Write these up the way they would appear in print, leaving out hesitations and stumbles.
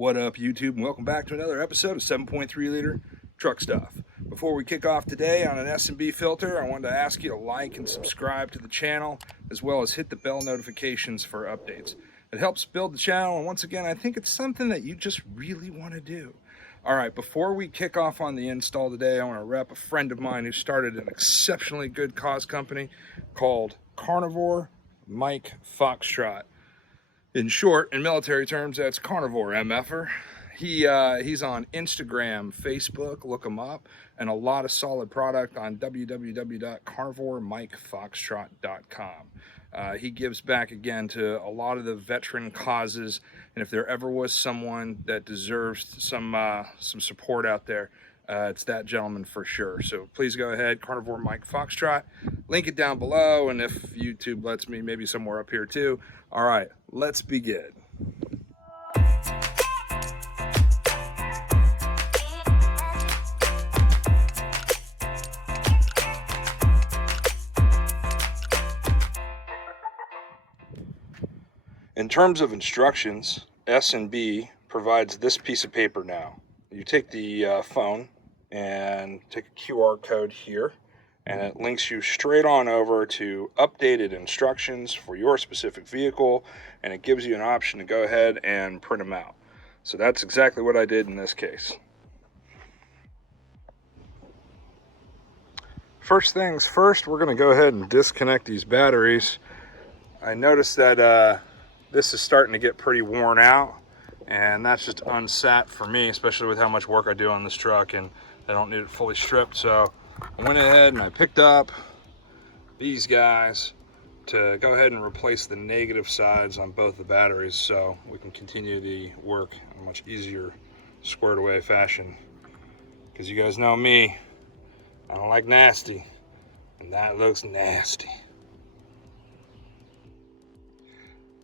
What up, YouTube, and welcome back to another episode of 7.3 liter truck stuff. Before we kick off today on an S&B filter, I wanted to ask you to like and subscribe to the channel, as well as hit the bell notifications for updates. It helps build the channel, and once again, I think it's something that you just really want to do. All right, before we kick off on the install today, I want to rep a friend of mine who started an exceptionally good cause company called Carnivore, Mike Foxtrot. In short, in military terms, that's Carnivore, MFer. He's on Instagram, Facebook, look him up, and a lot of solid product on www.carnivoremikefoxtrot.com. He gives back again to a lot of the veteran causes, and if there ever was someone that deserves some support out there, it's that gentleman for sure. So please go ahead, Carnivore Mike Foxtrot. Link it down below, and if YouTube lets me, maybe somewhere up here too. All right, let's begin. In terms of instructions, S&B provides this piece of paper now. You take the phone and take a QR code here, and it links you straight on over to updated instructions for your specific vehicle, and it gives you an option to go ahead and print them out. So that's exactly what I did in this case. First things first, we're going to go ahead and disconnect these batteries. I noticed that this is starting to get pretty worn out, and that's just unsat for me, especially with how much work I do on this truck, and I don't need it fully stripped. So I went ahead and I picked up these guys to go ahead and replace the negative sides on both the batteries, so we can continue the work in a much easier, squared away fashion. Because you guys know me, I don't like nasty, and that looks nasty.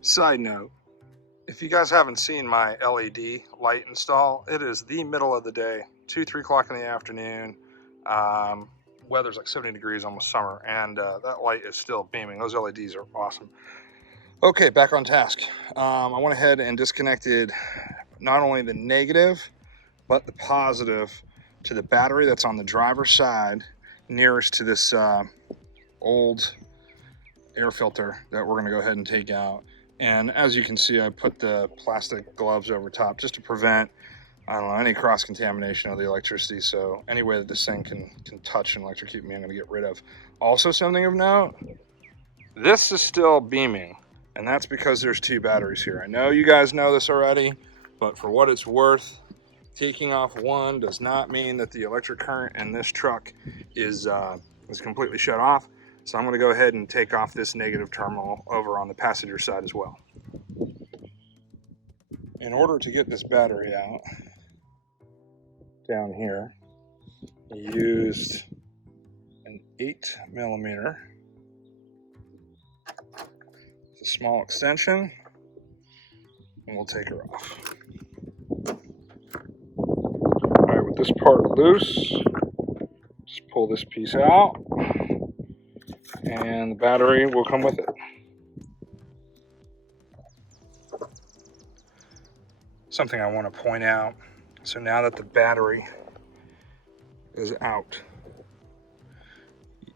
Side note, if you guys haven't seen my LED light install, it is the middle of the day, 2-3 o'clock in the afternoon. Weather's like 70 degrees, almost summer, and that light is still beaming. Those LEDs are awesome. Okay, back on task. I went ahead and disconnected not only the negative, but the positive to the battery that's on the driver's side nearest to this old air filter that we're gonna go ahead and take out. And as you can see, I put the plastic gloves over top just to prevent, I don't know, any cross-contamination of the electricity. So any way that this thing can touch and electrocute me, I'm gonna get rid of. Also, something of note, this is still beaming, and that's because there's two batteries here. I know you guys know this already, but for what it's worth, taking off one does not mean that the electric current in this truck is completely shut off. So I'm going to go ahead and take off this negative terminal over on the passenger side as well. In order to get this battery out, down here, I used an 8mm. It's a small extension, and we'll take her off. All right, with this part loose, just pull this piece out, and the battery will come with it. Something I want to point out, so now that the battery is out,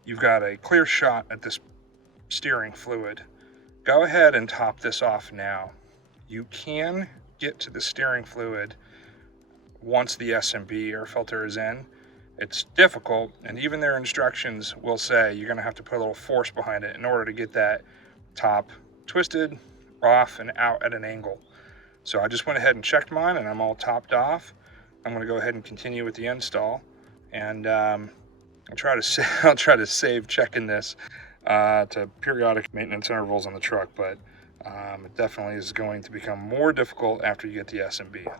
you've got a clear shot at this steering fluid. Go ahead and top this off now. You can get to the steering fluid once the S&B air filter is in. It's difficult, and even their instructions will say you're going to have to put a little force behind it in order to get that top twisted off and out at an angle. So I just went ahead and checked mine, and I'm all topped off. I'm going to go ahead and continue with the install, and I'll try to save checking this to periodic maintenance intervals on the truck, but it definitely is going to become more difficult after you get the S&B in.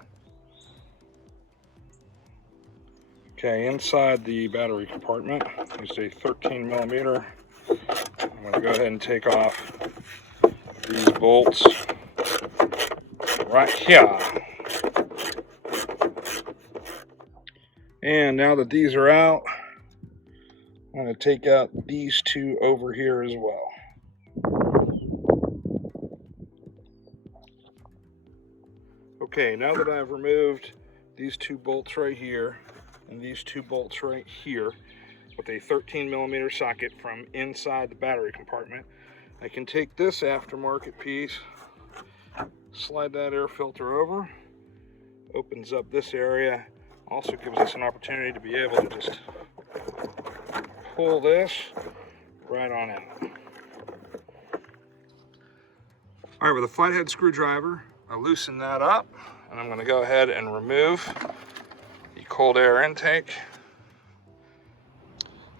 Okay, inside the battery compartment is a 13mm. I'm going to go ahead and take off these bolts right here. And now that these are out, I'm going to take out these two over here as well. Okay, now that I've removed these two bolts right here and these two bolts right here with a 13mm socket from inside the battery compartment, I can take this aftermarket piece, slide that air filter over, opens up this area, also gives us an opportunity to be able to just pull this right on out. All right, with a flathead screwdriver, I loosen that up, and I'm gonna go ahead and remove the cold air intake.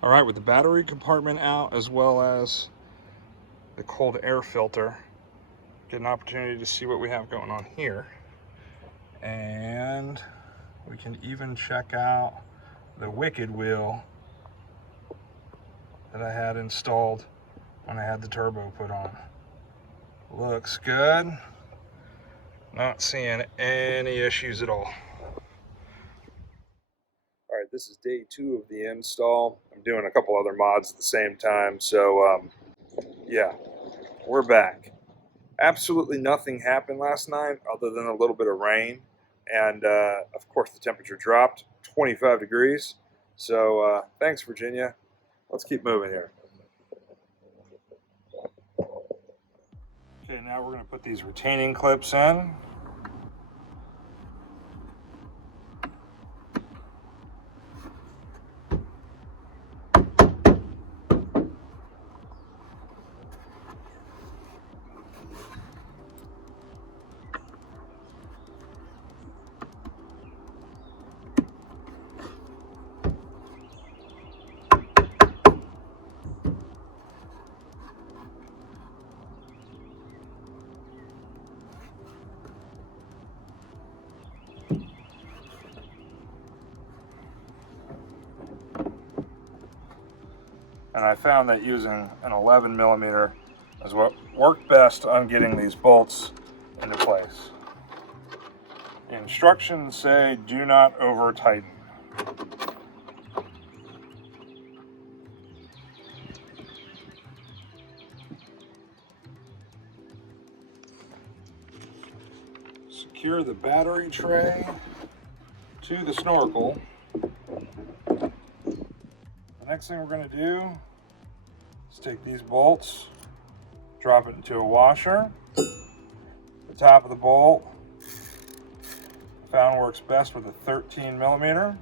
All right, with the battery compartment out, as well as the cold air filter, get an opportunity to see what we have going on here. And we can even check out the wicked wheel that I had installed when I had the turbo put on. Looks good. Not seeing any issues at all. All right, this is day 2 of the install. I'm doing a couple other mods at the same time, so yeah, we're back. Absolutely nothing happened last night other than a little bit of rain, and of course the temperature dropped 25 degrees. So thanks, Virginia. Let's keep moving here. Okay, now we're going to put these retaining clips in. And I found that using an 11mm is what worked best on getting these bolts into place. The instructions say do not over tighten. Secure the battery tray to the snorkel. The next thing we're going to do is take these bolts, drop it into a washer. The top of the bolt I found works best with a 13mm. I'm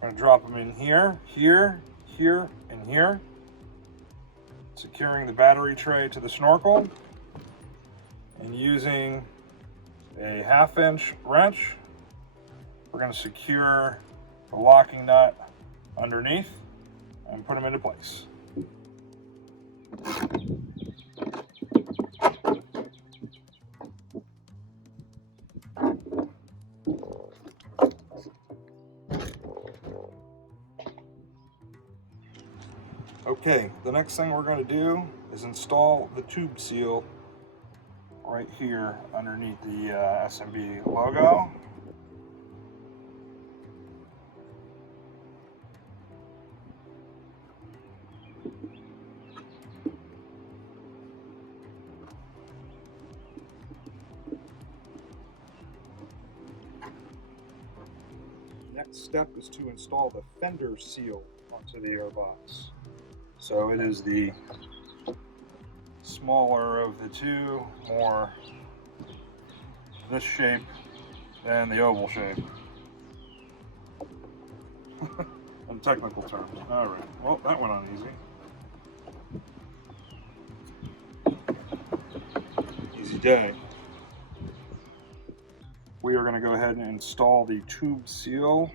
going to drop them in here, here, here, and here, securing the battery tray to the snorkel, and using a 1/2-inch wrench, we're going to secure the locking nut underneath and put them into place. Okay, the next thing we're going to do is install the tube seal right here underneath the SMB logo. Next step is to install the fender seal onto the airbox. So it is the smaller of the two, more this shape than the oval shape. In technical terms. All right, well, that went on easy. Easy day. We are going to go ahead and install the tube seal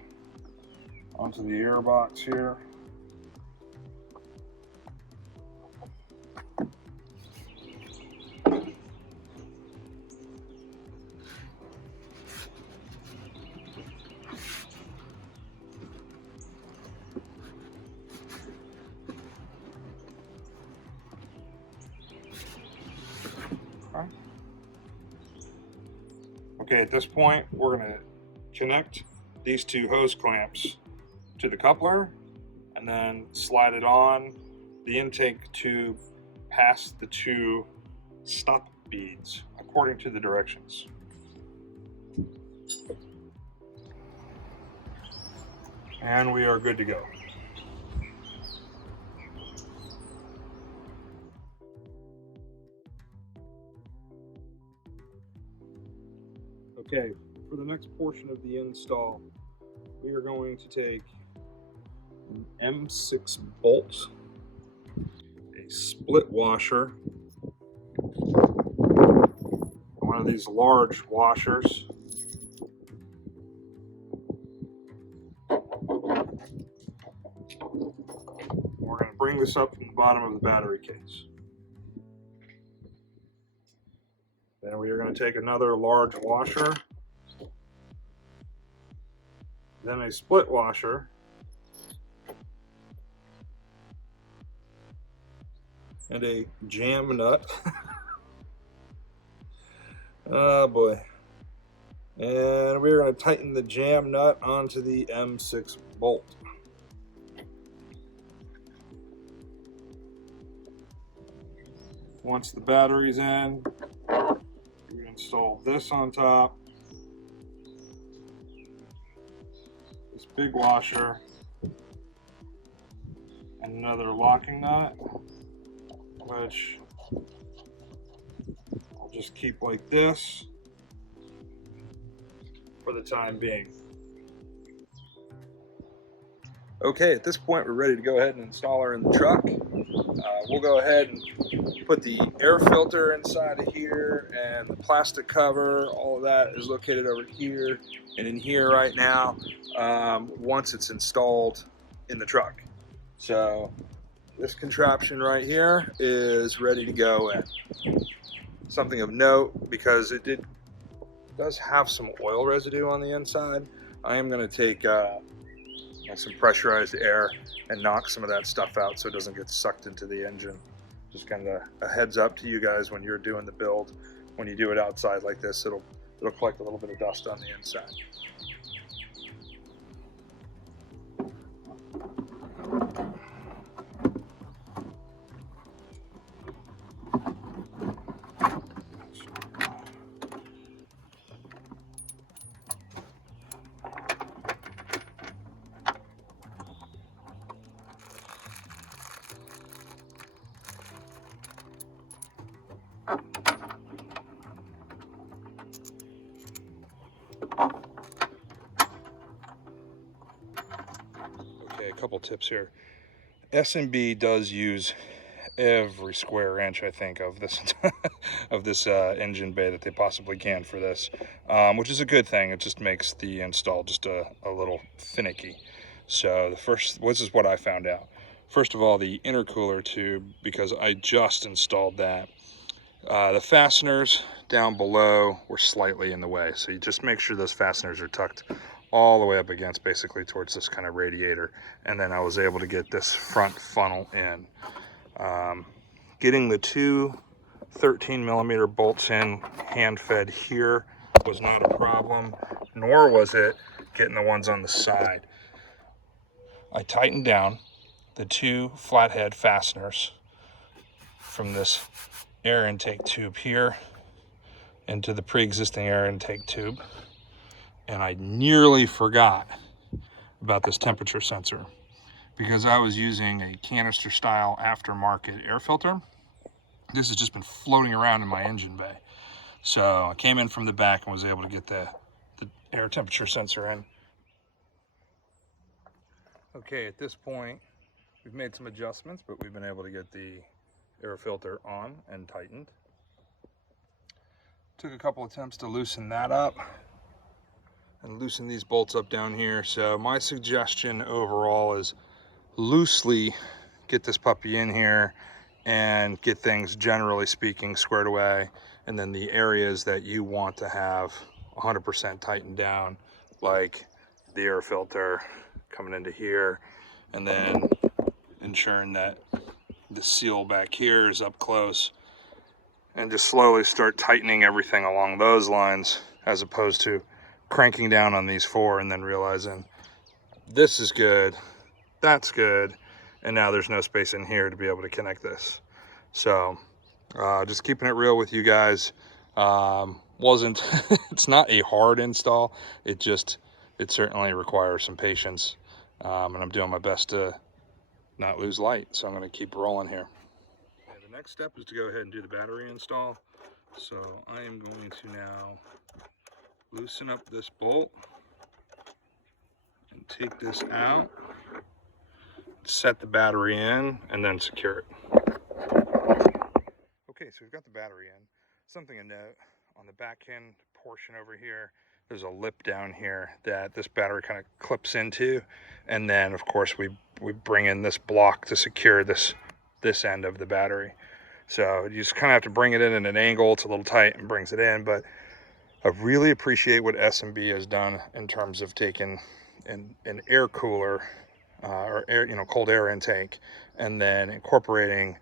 onto the airbox here. Okay, at this point, we're going to connect these two hose clamps to the coupler and then slide it on the intake tube past the two stop beads according to the directions. And we are good to go. Okay, for the next portion of the install, we are going to take an M6 bolt, a split washer, one of these large washers, we're going to bring this up from the bottom of the battery case. Then we are going to take another large washer, then a split washer, and a jam nut. Oh boy. And we're going to tighten the jam nut onto the M6 bolt. Once the battery's in, we install this on top, this big washer, and another locking nut, which I'll just keep like this for the time being. Okay, at this point we're ready to go ahead and install her in the truck. We'll go ahead and put the air filter inside of here, and the plastic cover, all of that is located over here and in here right now, once it's installed in the truck. So this contraption right here is ready to go in. Something of note, because it does have some oil residue on the inside, I am going to take some pressurized air and knock some of that stuff out so it doesn't get sucked into the engine. Just kind of a heads up to you guys when you're doing the build. When you do it outside like this, it'll collect a little bit of dust on the inside. Okay, a couple tips here. S&B does use every square inch, I think, of this of this engine bay that they possibly can for this, which is a good thing. It just makes the install just a little finicky. So this is what I found out. First of all, the intercooler tube, because I just installed that, the fasteners down below were slightly in the way, so you just make sure those fasteners are tucked all the way up against, basically towards this kind of radiator, and then I was able to get this front funnel in. Getting the two 13mm bolts in hand fed here was not a problem, nor was it getting the ones on the side. I tightened down the two flathead fasteners from this air intake tube here into the pre-existing air intake tube, and I nearly forgot about this temperature sensor because I was using a canister style aftermarket air filter. This has just been floating around in my engine bay. So I came in from the back and was able to get the air temperature sensor in. Okay, at this point, we've made some adjustments, but we've been able to get the air filter on and tightened. Took a couple attempts to loosen that up and loosen these bolts up down here. So my suggestion overall is loosely get this puppy in here and get things, generally speaking, squared away, and then the areas that you want to have 100% tightened down, like the air filter coming into here, and then ensuring that the seal back here is up close, and just slowly start tightening everything along those lines, as opposed to cranking down on these four and then realizing this is good, that's good, and now there's no space in here to be able to connect this. So just keeping it real with you guys. wasn't, it's not a hard install. It certainly requires some patience. And I'm doing my best to not lose light. So I'm going to keep rolling here. Okay, the next step is to go ahead and do the battery install. So I am going to now loosen up this bolt and take this out, set the battery in, and then secure it. Okay, so we've got the battery in. Something to note, on the back end portion over here, there's a lip down here that this battery kind of clips into, and then of course we bring in this block to secure this end of the battery. So you just kind of have to bring it in at an angle. It's a little tight and brings it in, but I really appreciate what S&B has done in terms of taking an air cooler or air, cold air intake, and then incorporating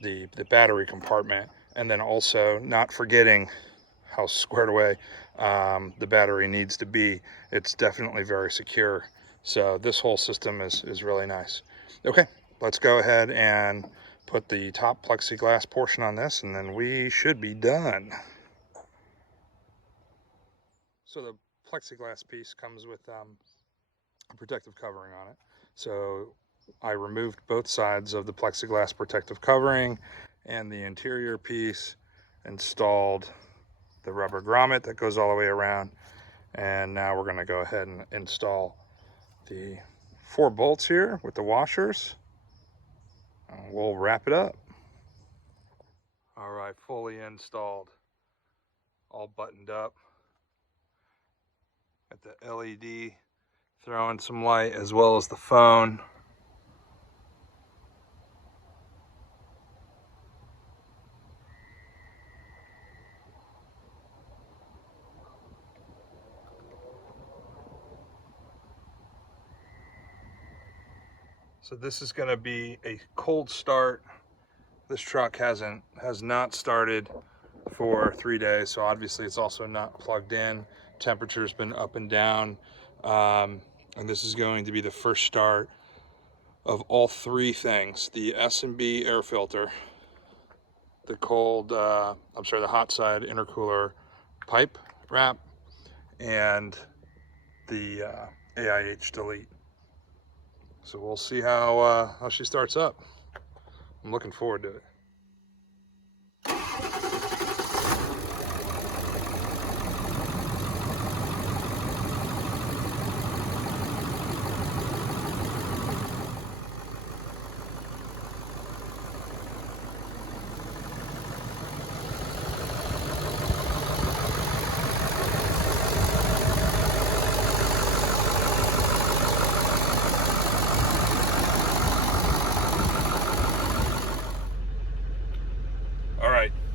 the battery compartment, and then also not forgetting how squared away the battery needs to be. It's definitely very secure. So this whole system is really nice. Okay, let's go ahead and put the top plexiglass portion on this, and then we should be done. So the plexiglass piece comes with a protective covering on it. So I removed both sides of the plexiglass protective covering and the interior piece, installed the rubber grommet that goes all the way around, and now we're going to go ahead and install the 4 bolts here with the washers. We'll wrap it up. All right, fully installed, all buttoned up. Got the LED throwing some light, as well as the phone. So this is going to be a cold start. This truck has not started for 3 days, so obviously it's also not plugged in. Temperature's been up and down, and this is going to be the first start of all 3 things: the S&B air filter, the the hot side intercooler pipe wrap, and the AIH delete. So we'll see how she starts up. I'm looking forward to it.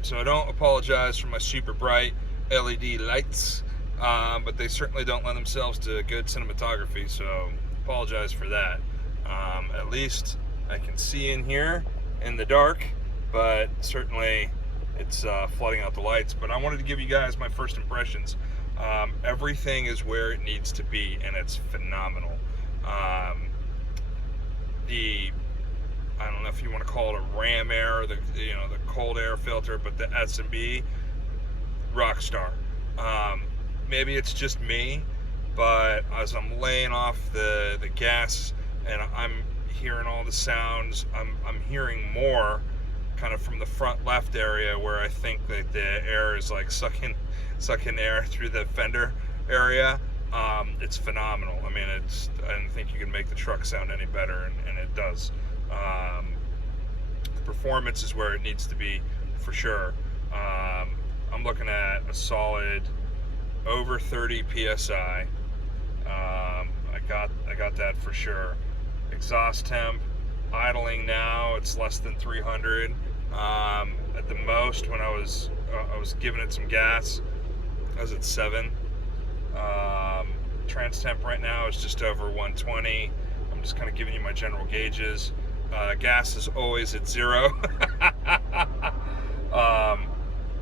So I don't apologize for my super bright LED lights, but they certainly don't lend themselves to good cinematography, so apologize for that. At least I can see in here in the dark, but certainly it's flooding out the lights. But I wanted to give you guys my first impressions. Everything is where it needs to be, and it's phenomenal. I don't know if you want to call it a ram air, the cold air filter, but the S&B, rock star. Maybe it's just me, but as I'm laying off the gas and I'm hearing all the sounds, I'm hearing more kind of from the front left area, where I think that the air is like sucking air through the fender area. It's phenomenal. I mean, I don't think you can make the truck sound any better, and it does. The performance is where it needs to be for sure. I'm looking at a solid over 30 psi. I got that for sure. Exhaust temp, idling now, it's less than 300. At the most, when I was giving it some gas, I was at 7. Trans temp right now is just over 120. I'm just kind of giving you my general gauges. Gas is always at 0.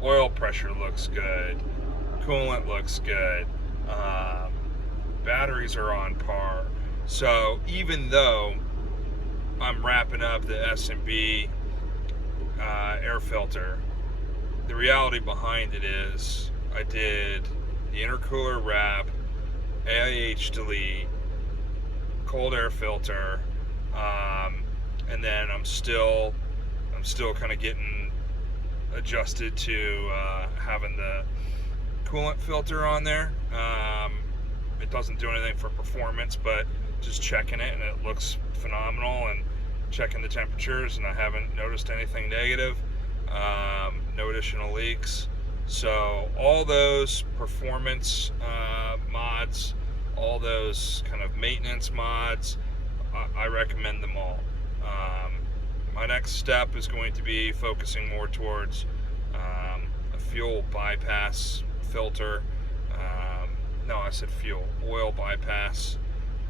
Oil pressure looks good. Coolant looks good. Batteries are on par. So even though I'm wrapping up the S&B air filter, the reality behind it is I did the intercooler wrap, AIH delete, cold air filter, and then I'm still kind of getting adjusted to having the coolant filter on there. It doesn't do anything for performance, but just checking it, and it looks phenomenal, and checking the temperatures, and I haven't noticed anything negative. No additional leaks. So all those performance mods, all those kind of maintenance mods, I recommend them all. My next step is going to be focusing more towards a fuel bypass filter. No, I said fuel, oil bypass.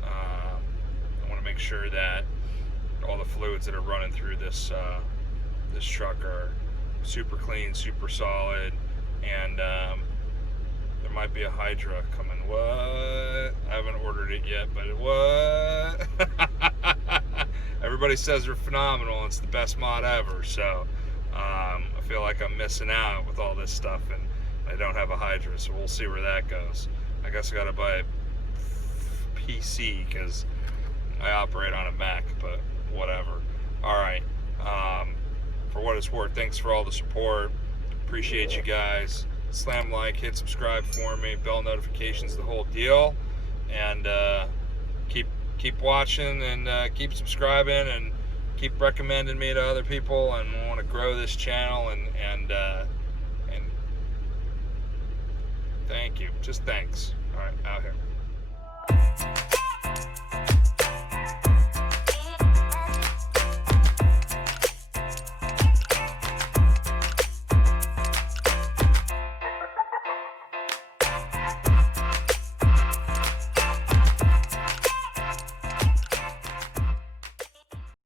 I want to make sure that all the fluids that are running through this this truck are super clean, super solid, and there might be a Hydra coming. What? I haven't ordered it yet, but what? Everybody says they're phenomenal. It's the best mod ever. So I feel like I'm missing out with all this stuff, and I don't have a Hydra. So we'll see where that goes. I guess I got to buy a PC because I operate on a Mac, but whatever. All right. For what it's worth, thanks for all the support. Appreciate you guys. Slam like, hit subscribe for me, bell notifications, the whole deal, and keep watching, and keep subscribing, and keep recommending me to other people. And I want to grow this channel, and thank you. Just thanks. All right, out here.